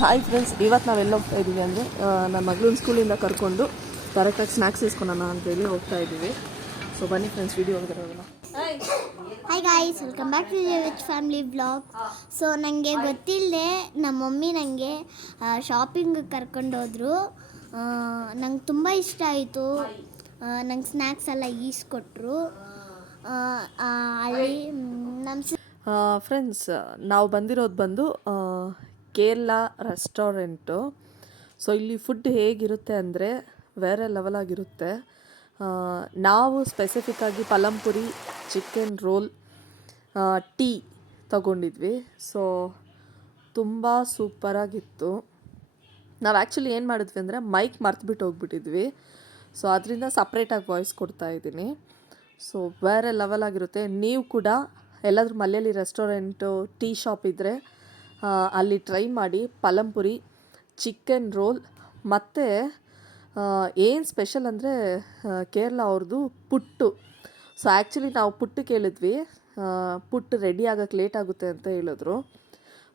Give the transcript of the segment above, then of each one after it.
Hi friends, ಇವತ್ತು ನಾವೆಲ್ಲ ಹೋಗ್ತಾ ಇದ್ದೀವಿ ಅಂದರೆ ನನ್ನ ಮಗಳನ್ನ ಸ್ಕೂಲಿಂದ ಕರ್ಕೊಂಡು ಕರೆಕ್ಟಾಗಿ ಸ್ನ್ಯಾಕ್ಸ್ ಇಸ್ಕೊಳೋಣ ಅಂತೇಳಿ ಹೋಗ್ತಾ ಇದ್ದೀವಿ. ಸೊ ಬನ್ನಿ ಫ್ರೆಂಡ್ಸ್, ವಿಡಿಯೋ ಒಳಗಡೆ ಹೋಗೋಣ. Hi guys, welcome back to rich family vlog. So ನನಗೆ ಗೊತ್ತಿಲ್ಲದೆ ನಮ್ಮ ಮಮ್ಮಿ ನನಗೆ ಶಾಪಿಂಗ್ ಕರ್ಕೊಂಡೋದ್ರು. ನಂಗೆ ತುಂಬ ಇಷ್ಟ ಆಯಿತು. ನಂಗೆ ಸ್ನ್ಯಾಕ್ಸ್ ಎಲ್ಲ ಈಸ್ಕೊಟ್ರು. ಅಲ್ಲಿ ನಮ್ಮ ಫ್ರೆಂಡ್ಸ್, ನಾವು ಬಂದು ಕೇರಳ ರೆಸ್ಟೋರೆಂಟು. ಸೊ ಇಲ್ಲಿ ಫುಡ್ ಹೇಗಿರುತ್ತೆ ಅಂದರೆ ಬೇರೆ ಲೆವೆಲ್ ಆಗಿರುತ್ತೆ. ನಾವು ಸ್ಪೆಸಿಫಿಕ್ಕಾಗಿ ಪಲಂಪುರಿ, ಚಿಕನ್ ರೋಲ್, ಟೀ ತಗೊಂಡಿದ್ವಿ. ಸೊ ತುಂಬ ಸೂಪರಾಗಿತ್ತು. ನಾವು ಆ್ಯಕ್ಚುಲಿ ಏನು ಮಾಡಿದ್ವಿ ಅಂದರೆ ಮೈಕ್ ಮರ್ತುಬಿಟ್ಟು ಹೋಗ್ಬಿಟ್ಟಿದ್ವಿ. ಸೊ ಅದರಿಂದ ಸಪ್ರೇಟಾಗಿ ವಾಯ್ಸ್ ಕೊಡ್ತಾಯಿದ್ದೀನಿ. ಸೊ ಬೇರೆ ಲೆವೆಲ್ ಆಗಿರುತ್ತೆ. ನೀವು ಕೂಡ ಎಲ್ಲಾದರೂ ಮಲೆಯಾಳಿ ರೆಸ್ಟೋರೆಂಟು, ಟೀ ಶಾಪ್ ಇದ್ದರೆ ಅಲ್ಲಿ ಟ್ರೈ ಮಾಡಿ. ಪಲಂಪುರಿ, ಚಿಕನ್ ರೋಲ್ ಮತ್ತು ಏನು ಸ್ಪೆಷಲ್ ಅಂದರೆ ಕೇರಳ ಅವ್ರದ್ದು ಪುಟ್ಟು. ಸೊ ಆ್ಯಕ್ಚುಲಿ ನಾವು ಪುಟ್ಟು ಕೇಳಿದ್ವಿ, ಪುಟ್ಟು ರೆಡಿ ಆಗೋಕ್ಕೆ ಲೇಟ್ ಆಗುತ್ತೆ ಅಂತ ಹೇಳಿದ್ರು.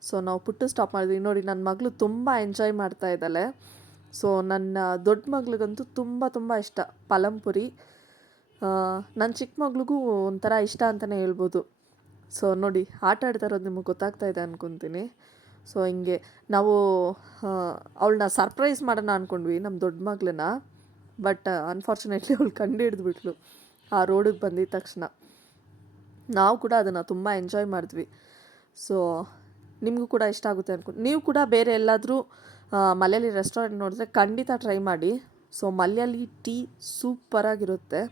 ಸೊ ನಾವು ಪುಟ್ಟು ಸ್ಟಾಪ್ ಮಾಡಿದ್ವಿ. ನೋಡಿ, ನನ್ನ ಮಗಳು ತುಂಬ ಎಂಜಾಯ್ ಮಾಡ್ತಾ ಇದ್ದಾಳೆ. ಸೊ ನನ್ನ ದೊಡ್ಡ ಮಗಳಿಗಂತೂ ತುಂಬ ಇಷ್ಟ ಪಲಂಪುರಿ. ನನ್ನ ಚಿಕ್ಕ ಮಗಳಿಗೂ ಒಂಥರ ಇಷ್ಟ ಅಂತಲೇ ಹೇಳ್ಬೋದು. ಸೊ ನೋಡಿ, ಆಟ ಆಡ್ತಾ ಇರೋದು ನಿಮಗೆ ಗೊತ್ತಾಗ್ತಾ ಇದೆ ಅಂದ್ಕೊತೀನಿ. ಸೊ ಹಿಂಗೆ ನಾವು ಅವಳನ್ನ ಸರ್ಪ್ರೈಸ್ ಮಾಡೋಣ ಅಂದ್ಕೊಂಡ್ವಿ, ನಮ್ಮ ದೊಡ್ಡ ಮಗಳನ್ನ. ಬಟ್ ಅನ್ಫಾರ್ಚುನೇಟ್ಲಿ ಅವಳು ಕಂಡು ಹಿಡಿದ್ಬಿಟ್ಲು ಆ ರೋಡಿಗೆ ಬಂದಿದ ತಕ್ಷಣ. ನಾವು ಕೂಡ ಅದನ್ನು ತುಂಬ ಎಂಜಾಯ್ ಮಾಡಿದ್ವಿ. ಸೊ ನಿಮಗೂ ಕೂಡ ಇಷ್ಟ ಆಗುತ್ತೆ ನೀವು ಕೂಡ ಬೇರೆ ಎಲ್ಲಾದರೂ ಮಲೆಯಾಳಿ ರೆಸ್ಟೋರೆಂಟ್ ನೋಡಿದ್ರೆ ಖಂಡಿತ ಟ್ರೈ ಮಾಡಿ. ಸೊ ಮಲೆಯಾಳಿ ಟೀ ಸೂಪರಾಗಿರುತ್ತೆ.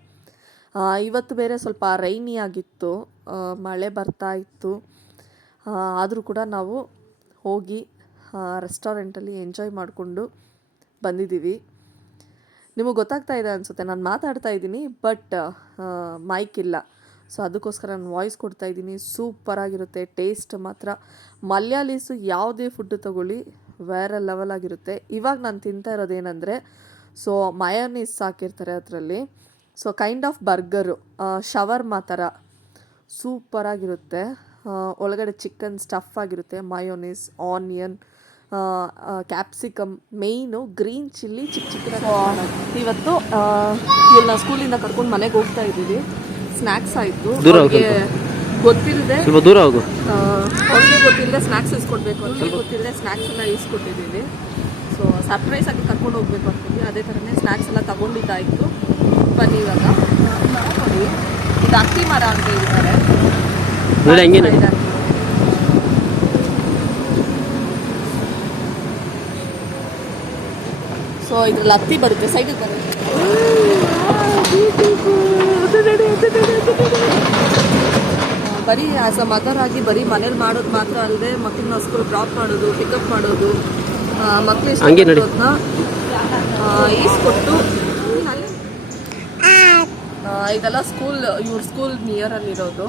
ಇವತ್ತು ಬೇರೆ ಸ್ವಲ್ಪ ರೈನಿ ಆಗಿತ್ತು, ಮಳೆ ಬರ್ತಾ ಇತ್ತು. ಆದರೂ ಕೂಡ ನಾವು ಹೋಗಿ ರೆಸ್ಟೋರೆಂಟಲ್ಲಿ ಎಂಜಾಯ್ ಮಾಡಿಕೊಂಡು ಬಂದಿದ್ದೀವಿ. ನಿಮಗೆ ಗೊತ್ತಾಗ್ತಾ ಇದೆ ಅನಿಸುತ್ತೆ, ನಾನು ಮಾತಾಡ್ತಾ ಇದ್ದೀನಿ ಬಟ್ ಮೈಕ್ ಇಲ್ಲ. ಸೊ ಅದಕ್ಕೋಸ್ಕರ ನಾನು ವಾಯ್ಸ್ ಕೊಡ್ತಾಯಿದ್ದೀನಿ. ಸೂಪರಾಗಿರುತ್ತೆ. ಟೇಸ್ಟ್ ಮಾತ್ರ ಮಲಯಾಳೀಸು ಯಾವುದೇ ಫುಡ್ಡು ತಗೊಳ್ಳಿ ಬೇರೆ ಲೆವೆಲ್ ಆಗಿರುತ್ತೆ. ಇವಾಗ ನಾನು ತಿಂತಾ ಇರೋದೇನೆಂದರೆ, ಸೊ ಮಯೋನೀಸ್ ಹಾಕಿರ್ತಾರೆ ಅದರಲ್ಲಿ. So kind of burger, shawarma ಥರ ಸೂಪರಾಗಿರುತ್ತೆ. ಒಳಗಡೆ ಚಿಕನ್ ಸ್ಟಫ್ ಆಗಿರುತ್ತೆ, ಮಯೋನೀಸ್, ಆನಿಯನ್, ಕ್ಯಾಪ್ಸಿಕಮ್, ಮೇಯ್ನು ಗ್ರೀನ್ ಚಿಲ್ಲಿ ಚಿಕ್ಕದಾಗಿ. ಇವತ್ತು ಇವನ್ನ ಸ್ಕೂಲಿಂದ ಕರ್ಕೊಂಡು ಮನೆಗೆ ಹೋಗ್ತಾ ಇದ್ದೀವಿ. ಸ್ನ್ಯಾಕ್ಸ್ ಆಯಿತು. ಗೊತ್ತಿಲ್ಲದೆ ಅವ್ರಿಗೆ ಗೊತ್ತಿಲ್ಲದೆ ಸ್ನ್ಯಾಕ್ಸ್ ಇಸ್ಕೊಡ್ಬೇಕು ಅಂತ ಗೊತ್ತಿಲ್ಲದೆ ಸ್ನ್ಯಾಕ್ಸನ್ನು ಇಸ್ಕೊಟ್ಟಿದ್ದೀವಿ. ಸೊ ಸರ್ಪ್ರೈಸ್ ಆಗಿ ಕರ್ಕೊಂಡು ಹೋಗ್ಬೇಕು ಅಂತಿದ್ವಿ. ಅದೇ ಥರನೇ ಸ್ನ್ಯಾಕ್ಸ್ ಎಲ್ಲ ತಗೊಂಡಿದ್ದಾಯಿತು. ಬನ್ನಿ ಇವಾಗ ನೋಡಿ, ಇದು ಅಕ್ಕಿ ಮರ ಅಂತ ಹೇಳ್ತಾರೆ. ಸೊ ಇದ್ರಲ್ಲಿ ಹತ್ತಿ ಬರುತ್ತೆ, ಸೈಡಿಗೆ ಬರುತ್ತೆ. ಬರೀ ಆಸ್ ಅ ಮದರ್ ಆಗಿ ಬರೀ ಮನೇಲಿ ಮಾಡೋದು ಮಾತ್ರ ಅಲ್ಲದೆ ಮಕ್ಕಳನ್ನ ಸ್ಕೂಲ್ ಡ್ರಾಪ್ ಮಾಡೋದು, ಪಿಕಪ್ ಮಾಡೋದು, ಮಕ್ಕಳು ಇಷ್ಟನ್ನ ಈಸ್ಕೊಟ್ಟು ಇದೆಲ್ಲ ಇವ್ರ ಸ್ಕೂಲ್ ನಿಯರಲ್ಲಿರೋದು.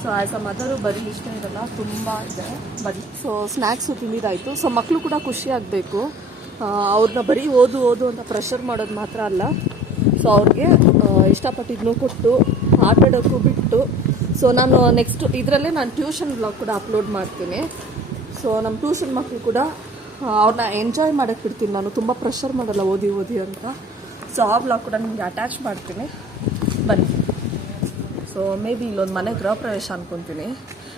ಸೊ ಆ್ಯಸ್ ಅ ಮದರು ಬರೀ ಇಷ್ಟ ಇರಲ್ಲ, ತುಂಬ ಇದೆ ಬರೀ. So snacks ತಿಂದಿದ್ದಾಯಿತು. ಸೊ ಮಕ್ಕಳು ಕೂಡ ಖುಷಿ ಆಗಬೇಕು. ಅವ್ರನ್ನ ಬರೀ ಓದು ಅಂತ ಪ್ರೆಷರ್ ಮಾಡೋದು ಮಾತ್ರ ಅಲ್ಲ. ಸೊ ಅವ್ರಿಗೆ ಇಷ್ಟಪಟ್ಟಿದ್ದನ್ನು ಕೊಟ್ಟು ಆಟಾಡೋಕ್ಕೂ ಬಿಟ್ಟು. ಸೊ ನಾನು ನೆಕ್ಸ್ಟ್ ಇದರಲ್ಲೇ ನಾನು ಟ್ಯೂಷನ್ ಬ್ಲಾಗ್ ಕೂಡ ಅಪ್ಲೋಡ್ ಮಾಡ್ತೀನಿ. ಸೊ ನಮ್ಮ ಟ್ಯೂಷನ್ ಮಕ್ಕಳು ಕೂಡ ಅವ್ರನ್ನ ಎಂಜಾಯ್ ಮಾಡೋಕ್ಕೆ ಬಿಡ್ತೀನಿ. ನಾನು ತುಂಬ ಪ್ರೆಷರ್ ಮಾಡಲ್ಲ ಓದಿ ಅಂತ. ಸೊ ಆ ಬ್ಲಾಗ್ ಕೂಡ ನಿಮಗೆ ಅಟ್ಯಾಚ್ ಮಾಡ್ತೀನಿ, ಬನ್ನಿ. ಸೊ ಮೇ ಬಿ ಇಲ್ಲೊಂದು ಮನೆ ಗೃಹ ಪ್ರವೇಶ ಅನ್ಕೊತೀನಿ.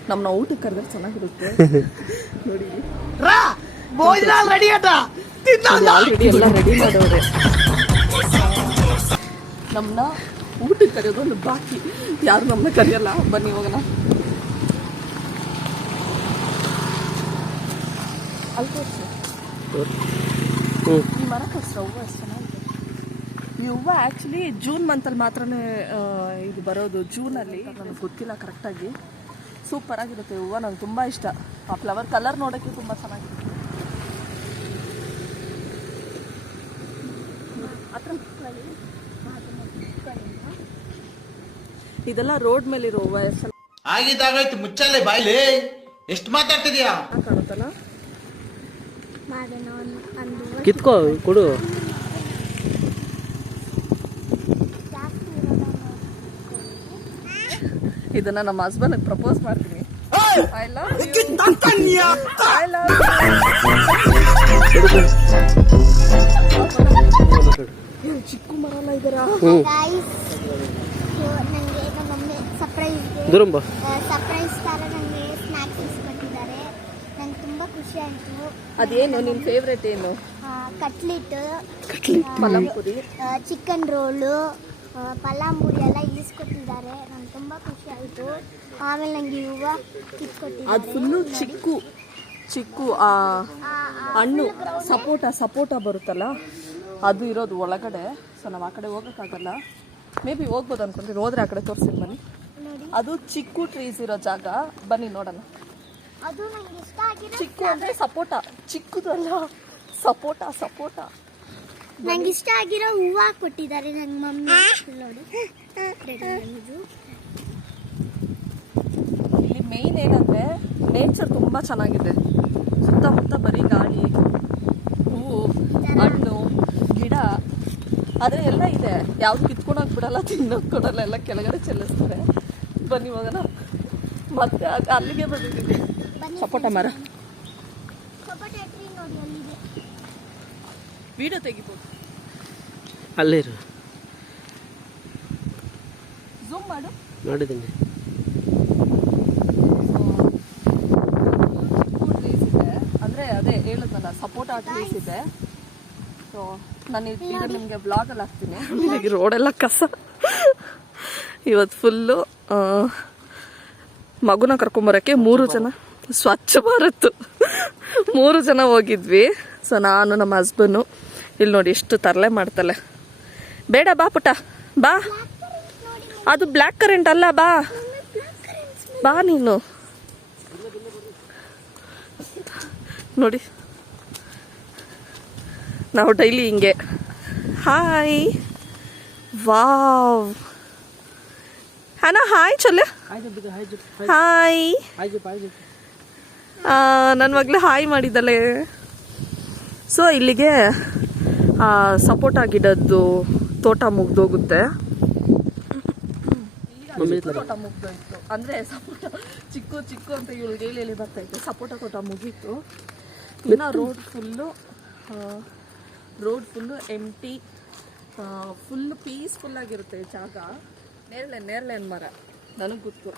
ನಮ್ಮನ್ನ ಊಟಕ್ಕೆ ಕರೆದ್ರೆ ಚೆನ್ನಾಗಿರುತ್ತೆ. ನೋಡಿ, ಆಲ್ರೆಡಿ ಎಲ್ಲ ರೆಡಿ ಮಾಡೋರೆ. ನಮ್ಮನ್ನ ಊಟಕ್ಕೆ ಕರೆಯೋದು ಒಂದು ಬಾಕಿ, ಯಾರು ನಮ್ಮನ್ನ ಕರೆಯಲ್ಲ. ಬನ್ನಿ ಹೋಗೋಣ. ಅಲ್ಲಿ ಈ ಮರ ಕಷ್ಟ ಹೂವು ಎಷ್ಟು ಚೆನ್ನಾಗಿದೆ. ಈ ಹೂವು ಆ್ಯಕ್ಚುಲಿ ಜೂನ್ ಮಂತಲ್ಲಿ ಮಾತ್ರನೇ ಇದು ಬರೋದು, ಜೂನಲ್ಲಿ. ನನಗೆ ಗೊತ್ತಿಲ್ಲ ಕರೆಕ್ಟಾಗಿ. ಸೂಪರಾಗಿರುತ್ತೆ ಹೂವು, ನನಗೆ ತುಂಬ ಇಷ್ಟ. ಆ ಫ್ಲವರ್ ಕಲರ್ ನೋಡೋಕ್ಕೆ ತುಂಬ ಚೆನ್ನಾಗಿರುತ್ತೆ. ಇದೆಲ್ಲ ರೋಡ್ ಮೇಲಿರೋ ಹೂವು. ಆಗಿದ್ದಾಗಾಯ್ತು, ಮುಚ್ಚಾಲೆ ಬಾಯ್ಲಿ. ಎಷ್ಟು ಮಾತಾಡ್ತಿದ್ಯಾ? ಕಾಣುತ್ತಲ್ಲ, ಕಿತ್ಕೋ ಕೊಡು. ಇದನ್ನ ನಮ್ಮ ಹಸ್ಬೆಂಡ್ ಪ್ರಪೋಸ್ ಮಾಡ್ತೀನಿ. I love you. I love you. ಚಿಕ್ಕು ಮರ ಎಲ್ಲ ಇದ್ದಾರಾ? ಗೈಸ್ ನನಗೆ ನಮ್ಮ ಮಮ್ಮಿ ಸರ್ಪ್ರೈಸ್ ಥರ ನನಗೆ ಸ್ನ್ಯಾಕ್ಸ್ ಇಸ್ಕೊಟ್ಟಿದ್ದಾರೆ. ನಂಗೆ ತುಂಬ ಖುಷಿ ಆಯಿತು. ಅದೇನು ನಿನ್ನ ಫೇವ್ರೆಟ್ ಏನು? ಕಟ್ಲೆಟ್, ಪಲಂಪುರಿ, ಚಿಕನ್ ರೋಲು, ಪಲಾಂಬೂರಿ ಎಲ್ಲ ಈಸ್ಕೊಟ್ಟಿದ್ದಾರೆ. ನಂಗೆ ತುಂಬ ಖುಷಿ ಆಯಿತು. ಆಮೇಲೆ ನನಗೆ ಹೂವು ಕಿತ್ಕೊಟ್ಟಿದ್ದಾರೆ. ಅದು ಫುಲ್ಲು ಚಿಕ್ಕು ಆ ಹಣ್ಣು ಸಪೋಟ ಬರುತ್ತಲ್ಲ ಅದು ಇರೋದು ಒಳಗಡೆ. ಸೊ ನಾವು ಆ ಕಡೆ ಹೋಗೋಕ್ಕಾಗಲ್ಲ, ಮೇ ಬಿ ಹೋಗ್ಬೋದು ಅನ್ಕೊಂಡ್ರಿ. ಹೋದ್ರೆ ಆ ಕಡೆ ತೋರಿಸ್ತೀನಿ ಬನ್ನಿ. ಅದು ಚಿಕ್ಕು ಟ್ರೀಸ್ ಇರೋ ಜಾಗ, ಬನ್ನಿ ನೋಡೋಣ. ಅದು ನನಗೆ ಇಷ್ಟ ಆಗಿರೋ ಚಿಕ್ಕು ಅಂದರೆ ಸಪೋಟ, ಚಿಕ್ಕದಲ್ಲ ಸಪೋಟ. ನಂಗೆ ಇಷ್ಟ ಆಗಿರೋ ಹೂವು ಕೊಟ್ಟಿದ್ದಾರೆ ನನ್ನ ಮಮ್ಮಿ. ನೋಡಿ ಇಲ್ಲಿ ಮೇಯ್ನ್ ಏನಂದರೆ ನೇಚರ್ ತುಂಬ ಚೆನ್ನಾಗಿದೆ. ಸುತ್ತಮುತ್ತ ಬರೀ ಗಾಳಿ, ಹೂವು, ಹಣ್ಣು, ಗಿಡ, ಆದರೆ ಎಲ್ಲ ಇದೆ. ಯಾವ್ದು ಕಿತ್ಕೊಳಕ್ ಬಿಡಲ್ಲ, ತಿನ್ನೋಕೆ ಕೊಡಲ್ಲ, ಎಲ್ಲ ಕೆಳಗಡೆ ಚೆಲ್ಲಿಸ್ತಾರೆ. ಬನ್ನಿ ಹೋಗೋಣ. ಮತ್ತೆ ಅಲ್ಲಿಗೆ ಬಂದಿದ್ದೀವಿ. ಸಪೋಟ ಮರ, ಸಪೋಟ ಟ್ರೀ ನೋಡಿ ಅಲ್ಲಿದೆ. ವಿಡಿಯೋ ತೆಗಿಬೋದು, ಅಲ್ಲೇ ಇರು. ಝೂಮ್ ಮಾಡು. ಮಾಡಿದ್ದೀನಿ. ಟ್ರೀಸ್ ಇದೆ ಅಂದರೆ ಅದೇ ಹೇಳಿದ್ನಲ್ಲ, ಸಪೋಟ ಟ್ರೀಸ್ ಇದೆ. ಸೊ ನಾನು ಇದು ನಿಮಗೆ ಬ್ಲಾಗಲ್ಲಿ ಹಾಕ್ತೀನಿ. ನನಗೆ ರೋಡೆಲ್ಲ ಕಸ. ಇವತ್ತು ಫುಲ್ಲು ಮಗುನ ಕರ್ಕೊಂಬರೋಕ್ಕೆ 3 ಜನ, ಸ್ವಚ್ಛ ಭಾರತ್ 3 ಜನ ಹೋಗಿದ್ವಿ. ಸೊ ನಾನು ನಮ್ಮ ಹಸ್ಬೆಂಡು. ಇಲ್ಲಿ ನೋಡಿ ಎಷ್ಟು ತರಲೆ ಮಾಡ್ತಲೆ. ಬೇಡ ಬಾ ಪುಟ್ಟ ಬಾ, ಅದು ಬ್ಲ್ಯಾಕ್ ಕರೆಂಟ್ ಅಲ್ಲ, ಬಾ ನೀನು. ನೋಡಿ ನಾವು ಡೈಲಿ ಹಿಂಗೆ. ಹಾಯ್, ವಾವ್ ಹನಾ, ಹಾಯ್ ಚೊಲ್ಲೆ, ಹಾಯ್. ನನ್ನ ಮಗಳು ಹಾಯ್ ಮಾಡಿದ್ದಲೆ. ಸೊ ಇಲ್ಲಿಗೆ ಸಪೋಟ ಗಿಡದ್ದು ತೋಟ ಮುಗ್ದೋಗುತ್ತೆ. ತೋಟ ಮುಗ್ದೋಯ್ತು ಅಂದರೆ ಸಪೋಟ ಚಿಕ್ಕು ಅಂತ ಇವಳಿಗೆ ಹೇಳಿ ಬರ್ತಾಯಿತ್ತು. ಸಪೋಟ ತೋಟ ಮುಗೀತು. ಇನ್ನು ರೋಡ್ ಫುಲ್ಲು ಎಂಟಿ, ಫುಲ್ಲು ಪೀಸ್ಫುಲ್ಲಾಗಿರುತ್ತೆ ಜಾಗ. ನೇರ್ಳೆನ್ ಮರ ನನಗೆ ಗೊತ್ತು.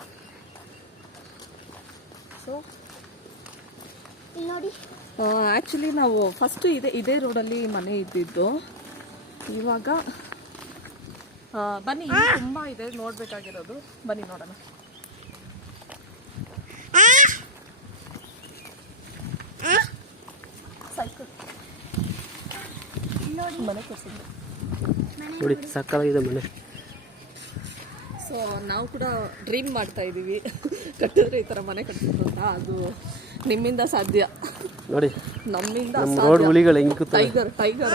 ಸೊ ನೋಡಿ ಆ್ಯಕ್ಚುಲಿ ನಾವು ಫಸ್ಟು ಇದೇ ರೋಡಲ್ಲಿ ಮನೆ ಇದ್ದಿದ್ದು. ಇವಾಗ ಬನ್ನಿ, ತುಂಬ ಇದೆ ನೋಡಬೇಕಾಗಿರೋದು. ಬನ್ನಿ ನೋಡೋಣ. ಸೈಕಲ್ ಮನೆ ಕೊಡ್ಸಿದ್ದು ನೋಡಿ, ಸಕ್ಕತ್ತಾಗಿದೆ ಮನೆ. ಸೊ ನಾವು ಕೂಡ ಡ್ರೀಮ್ ಮಾಡ್ತಾ ಇದ್ದೀವಿ, ಕಟ್ಟಿದ್ರೆ ಈ ಥರ ಮನೆ ಕಟ್ತಿದ್ರು ಅಂತ. ಅದು ನಿಮ್ಮಿಂದ ಸಾಧ್ಯ, ನೋಡಿ ನಮ್ಮಿಂದ ನಮ್ಮ ರೋಡ್ ಹುಲಿಗಳು ಹೆಂಗೆ ಕೂತವೆ. ಟೈಗರ್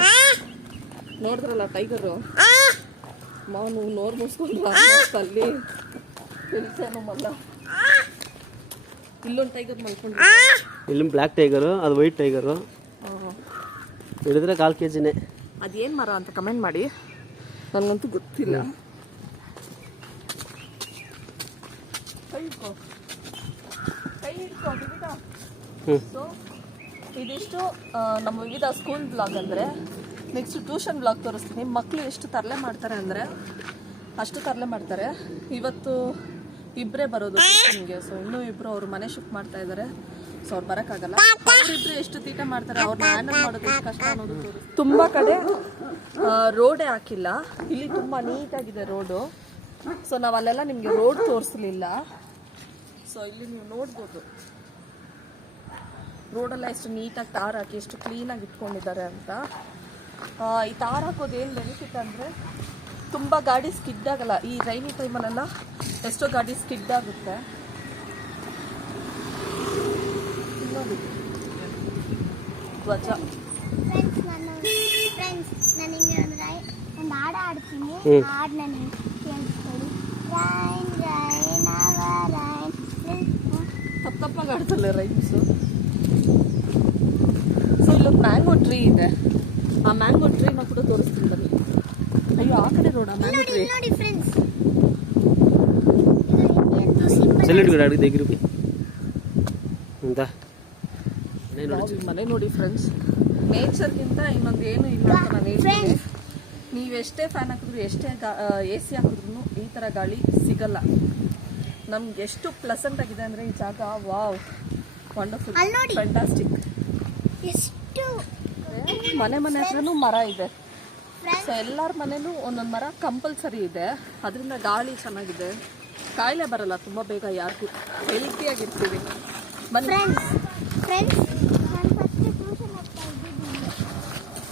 ನೋಡಿದ್ರಲ್ಲ, ಟೈಗರು ಮಾವನು ನೋರು ಮುಗಿಸ್ಕೊಂಡ್ರ ಅಲ್ಲಿ ಕೆಲಸನೂ ಮಲ್ಲ. ಇಲ್ಲೊಂದು ಟೈಗರ್ ಮಲ್ಕೊಂಡು, ಇಲ್ಲಿ ಬ್ಲ್ಯಾಕ್ ಟೈಗರು, ಅದು ವೈಟ್ ಟೈಗರು. ಹಿಡಿದ್ರೆ 1/4 kg. ಅದೇನು ಮರ ಅಂತ ಕಮೆಂಟ್ ಮಾಡಿ, ನನಗಂತೂ ಗೊತ್ತಿಲ್ಲ. ಸೊ ಇದಿಷ್ಟು ನಮ್ಮ ವಿವಿಧ ಸ್ಕೂಲ್ ಬ್ಲಾಗ್. ಅಂದರೆ ನೆಕ್ಸ್ಟ್ ಟ್ಯೂಷನ್ ಬ್ಲಾಗ್ ತೋರಿಸ್ತೀನಿ. ಮಕ್ಕಳು ಎಷ್ಟು ತರಲೆ ಮಾಡ್ತಾರೆ ಅಂದರೆ ಅಷ್ಟು ತರಲೆ ಮಾಡ್ತಾರೆ. ಇವತ್ತು ಇಬ್ಬರೇ ಬರೋದು ಟ್ಯೂಷನ್ಗೆ. ಸೊ ಇನ್ನೂ ಇಬ್ಬರು ಅವ್ರ ಮನೆ ಶಿಫ್ಟ್ ಮಾಡ್ತಾ ಇದ್ದಾರೆ. ಸೊ ಅವ್ರು ಬರೋಕ್ಕಾಗಲ್ಲ. ಅವರಿಬ್ಬರು ಎಷ್ಟು ತೀಟ ಮಾಡ್ತಾರೆ, ಅವ್ರನ್ನ ಹ್ಯಾಂಡಲ್ ಮಾಡೋದು ಎಷ್ಟು ಕಷ್ಟ ಅನ್ನೋದು ತೋರಿಸ್ತೀನಿ. ತುಂಬ ಕಡೆ ರೋಡೇ ಹಾಕಿಲ್ಲ. ಇಲ್ಲಿ ತುಂಬ ನೀಟಾಗಿದೆ ರೋಡು. ಸೊ ನಾವು ಅಲ್ಲೆಲ್ಲ ನಿಮಗೆ ರೋಡ್ ತೋರಿಸಲಿಲ್ಲ. ಸೊ ಇಲ್ಲಿ ನೀವು ನೋಡ್ಬೋದು ರೋಡೆಲ್ಲ ಎಷ್ಟು ನೀಟಾಗಿ ತಾರ್ ಹಾಕಿ ಎಷ್ಟು ಕ್ಲೀನಾಗಿ ಇಟ್ಕೊಂಡಿದ್ದಾರೆ ಅಂತ. ಈ ತಾರ್ ಹಾಕೋದು ಏನು ಬೆನಿಫಿಟ್ ಅಂದರೆ ತುಂಬ ಗಾಡಿ ಸ್ಕಿಡ್ ಆಗಲ್ಲ. ಈ ರೈನಿ ಟೈಮಲ್ಲೆಲ್ಲ ಎಷ್ಟೋ ಗಾಡಿ ಸ್ಕಿಡ್ ಆಗುತ್ತೆ. ನೋಡಿ ಧ್ವಜ. ಫ್ರೆಂಡ್ಸ್ ನಾನು ಹಿಂಗೆ ಅಂದರೆ ಒಂದು ಹಾಡು ಆಡ್ತೀನಿ. ಹಾಡು ನನಗೆ ಕೇಳಿಸ್ಕೊಳ್ಳಿ. Rain rain our rain. ತಪ್ಪಾಗಿ ಆಡ್ತಲ್ಲ ರೈಮ್ಸು. ಸೊ ಇಲ್ಲೊಂದು ಮ್ಯಾಂಗೋ ಟ್ರೀ ಇದೆ. ಆ ಮ್ಯಾಂಗೋ ಟ್ರೀನ ಕೂಡ ತೋರಿಸ್ತೀನಿ ಬನ್ನಿ. ಅಯ್ಯೋ ಆ ಕಡೆ ರೋಡ ಮ್ಯಾಂಗೋ ಟ್ರೀ. ನೋಡಿ ಫ್ರೆಂಡ್ಸ್, ಸೆಲೆಕ್ಟ್ ಗಿಡ ಅಡಿಗೆ ತೆಗಿರು ಅಂತ ನೋಡಿ. ಮನೆ ನೋಡಿ ಫ್ರೆಂಡ್ಸ್, ನೇಚರ್ಗಿಂತ ಇನ್ನೊಂದು ಏನು ಇಲ್ಲ ಅಂತ ನಾನು ಹೇಳ್ತೀನಿ. ನೀವು ಎಷ್ಟೇ ಫ್ಯಾನ್ ಹಾಕಿದ್ರು, ಎಷ್ಟೇ AC ಹಾಕಿದ್ರು ಈ ಥರ ಗಾಳಿ ಸಿಗಲ್ಲ. ನಮ್ಗೆ ಎಷ್ಟು ಪ್ಲಸೆಂಟ್ ಆಗಿದೆ ಅಂದರೆ ಈ ಜಾಗ, ವಾವ್, ವಂಡರ್ಫುಲ್, ಅಲ್ಲಿ ನೋಡಿ. ಫ್ಯಾಂಟಾಸ್ಟಿಕ್. ಎಷ್ಟು ಮನೆ ಹತ್ರನೂ ಮರ ಇದೆ. ಸೊ ಎಲ್ಲರ ಮನೇಲೂ ಒಂದೊಂದು ಮರ ಕಂಪಲ್ಸರಿ ಇದೆ. ಅದರಿಂದ ಗಾಳಿ ಚೆನ್ನಾಗಿದೆ, ಕಾಯಿಲೆ ಬರಲ್ಲ ತುಂಬ ಬೇಗ, ಯಾರಿಗೂ ಹೆಲ್ತಿಯಾಗಿರ್ತೀವಿ. ಬನ್ನಿ. ಫ್ರೆಂಡ್ಸ್ ನಾನು ಫಸ್ಟ್ ಟ್ಯೂಷನ್ ಹೋಗ್ತಾ ಇದ್ದಿದ್ದು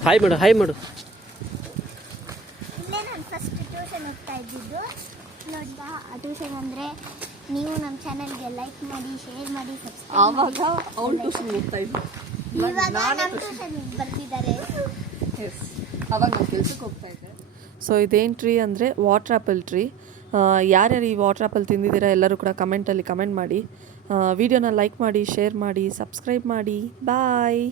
ಹಾಯ್ ಮಾಡು, ಹಾಯ್ ಮಾಡು. ಇಲ್ಲೇ ನಾನು ಫಸ್ಟ್ ಟ್ಯೂಷನ್ ಹೋಗ್ತಾ ಇದ್ದಿದ್ದು. ನೋಡ್ದಾ, ಆ ಟ್ಯೂಷನ್ ಅಂದರೆ ನೀವು ನಮ್ಮ ಚಾನಲ್ಗೆ ಲೈಕ್ ಮಾಡಿ, ಶೇರ್ ಮಾಡಿ, ಸಬ್ಸ್ಕ್ರೈಬ್. ಆವಾಗ ಅವ್ನು ಟ್ಯೂಷನ್ ಹೋಗ್ತಾ ಇದ್ದ, ಇವಾಗ ನಮ್ಮ ಟ್ಯೂಷನ್ ಬರ್ತಿದ್ದಾರೆ. ಎಸ್, ಅವಾಗ ನಾನು ಕೆಲ್ಸಕ್ಕೆ ಹೋಗ್ತಾ ಇದ್ದೆ. ಸೊ ಇದೇನು ಟ್ರೀ ಅಂದರೆ ವಾಟರ್ ಆ್ಯಪಲ್ ಟ್ರೀ. ಯಾರ್ಯಾರು ಈ ವಾಟರ್ ಆ್ಯಪಲ್ ತಿಂದಿದ್ದೀರಾ ಎಲ್ಲರೂ ಕೂಡ ಕಮೆಂಟಲ್ಲಿ ಕಮೆಂಟ್ ಮಾಡಿ. ವಿಡಿಯೋನ ಲೈಕ್ ಮಾಡಿ, ಶೇರ್ ಮಾಡಿ, ಸಬ್ಸ್ಕ್ರೈಬ್ ಮಾಡಿ. ಬಾಯ್.